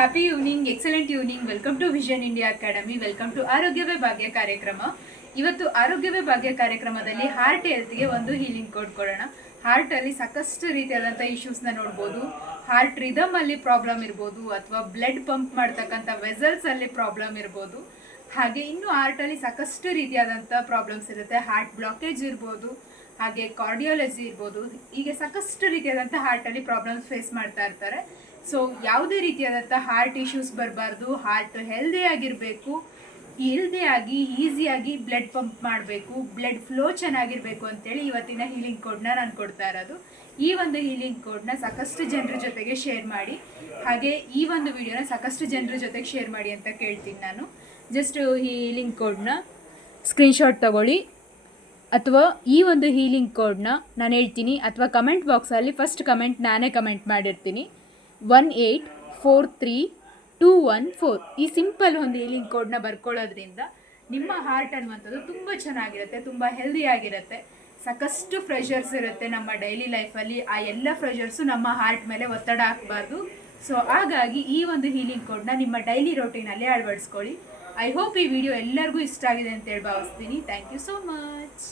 Happy evening, excellent evening. Welcome to vision India academy. Welcome to ಆರೋಗ್ಯವೇ ಭಾಗ್ಯ ಕಾರ್ಯಕ್ರಮ. ಇವತ್ತು ಆರೋಗ್ಯವೇ ಭಾಗ್ಯ ಕಾರ್ಯಕ್ರಮದಲ್ಲಿ ಹಾರ್ಟ್ ಹೆಲ್ತ್ಗೆ ಒಂದು ಹೀಲಿಂಗ್ ಕೋಡ್ ಕೊಡೋಣ. ಹಾರ್ಟಲ್ಲಿ ಸಾಕಷ್ಟು ರೀತಿಯಾದಂಥ ಇಶ್ಯೂಸ್ನ ನೋಡ್ಬೋದು. ಹಾರ್ಟ್ ರಿದಮಲ್ಲಿ ಪ್ರಾಬ್ಲಮ್ ಇರ್ಬೋದು, ಅಥವಾ ಬ್ಲಡ್ ಪಂಪ್ ಮಾಡ್ತಕ್ಕಂಥ ವೆಸಲ್ಸಲ್ಲಿ ಪ್ರಾಬ್ಲಮ್ ಇರ್ಬೋದು. ಹಾಗೆ ಇನ್ನು ಹಾರ್ಟಲ್ಲಿ ಸಾಕಷ್ಟು ರೀತಿಯಾದಂಥ ಪ್ರಾಬ್ಲಮ್ಸ್ ಇರುತ್ತೆ. ಹಾರ್ಟ್ ಬ್ಲಾಕೇಜ್ ಇರ್ಬೋದು, ಹಾಗೆ ಕಾರ್ಡಿಯಾಲಜಿ ಇರ್ಬೋದು. ಹೀಗೆ ಸಾಕಷ್ಟು ರೀತಿಯಾದಂಥ ಹಾರ್ಟಲ್ಲಿ ಪ್ರಾಬ್ಲಮ್ಸ್ ಫೇಸ್ ಮಾಡ್ತಾ ಇರ್ತಾರೆ. ಸೊ ಯಾವುದೇ ರೀತಿಯಾದಂಥ ಹಾರ್ಟ್ ಇಶ್ಯೂಸ್ ಬರಬಾರ್ದು, ಹಾರ್ಟ್ ಹೆಲ್ದಿ ಆಗಿರಬೇಕು, ಹೆಲ್ದಿಯಾಗಿ ಈಸಿಯಾಗಿ ಬ್ಲಡ್ ಪಂಪ್ ಮಾಡಬೇಕು, ಬ್ಲಡ್ ಫ್ಲೋ ಚೆನ್ನಾಗಿರಬೇಕು ಅಂತೇಳಿ ಇವತ್ತಿನ ಹೀಲಿಂಗ್ ಕೋಡ್ನ ನಾನು ಕೊಡ್ತಾ ಇರೋದು. ಈ ಒಂದು ಹೀಲಿಂಗ್ ಕೋಡ್ನ ಸಾಕಷ್ಟು ಜನರ ಜೊತೆಗೆ ಶೇರ್ ಮಾಡಿ, ಹಾಗೆ ಈ ಒಂದು ವಿಡಿಯೋನ ಸಾಕಷ್ಟು ಜನರ ಜೊತೆಗೆ ಶೇರ್ ಮಾಡಿ ಅಂತ ಕೇಳ್ತೀನಿ ನಾನು. ಜಸ್ಟ್ ಈ ಹೀಲಿಂಗ್ ಕೋಡ್ನ ಸ್ಕ್ರೀನ್ಶಾಟ್ ತಗೊಳ್ಳಿ, ಅಥವಾ ಈ ಒಂದು ಹೀಲಿಂಗ್ ಕೋಡ್ನ ನಾನು ಹೇಳ್ತೀನಿ, ಅಥವಾ ಕಮೆಂಟ್ ಬಾಕ್ಸಲ್ಲಿ ಫಸ್ಟ್ ಕಮೆಂಟ್ ನಾನೇ ಕಮೆಂಟ್ ಮಾಡಿರ್ತೀನಿ 1843214. ಈ ಸಿಂಪಲ್ ಒಂದು ಹೀಲಿಂಗ್ ಕೋಡ್ನ ಬರ್ಕೊಳ್ಳೋದ್ರಿಂದ ನಿಮ್ಮ ಹಾರ್ಟ್ ಅನ್ನುವಂಥದ್ದು ತುಂಬ ಚೆನ್ನಾಗಿರುತ್ತೆ, ತುಂಬ ಹೆಲ್ದಿಯಾಗಿರುತ್ತೆ. ಸಾಕಷ್ಟು ಪ್ರೆಷರ್ಸ್ ಇರುತ್ತೆ ನಮ್ಮ ಡೈಲಿ ಲೈಫಲ್ಲಿ, ಆ ಎಲ್ಲ ಪ್ರೆಷರ್ಸು ನಮ್ಮ ಹಾರ್ಟ್ ಮೇಲೆ ಒತ್ತಡ ಹಾಕಬಾರ್ದು. ಸೊ ಹಾಗಾಗಿ ಈ ಒಂದು ಹೀಲಿಂಗ್ ಕೋಡ್ನ ನಿಮ್ಮ ಡೈಲಿ ರೋಟೀನಲ್ಲಿ ಅಳವಡಿಸ್ಕೊಳ್ಳಿ. ಐ ಹೋಪ್ ಈ ವಿಡಿಯೋ ಎಲ್ಲರಿಗೂ ಇಷ್ಟ ಆಗಿದೆ ಅಂತೇಳಿ ಭಾವಿಸ್ತೀನಿ. Thank you so much.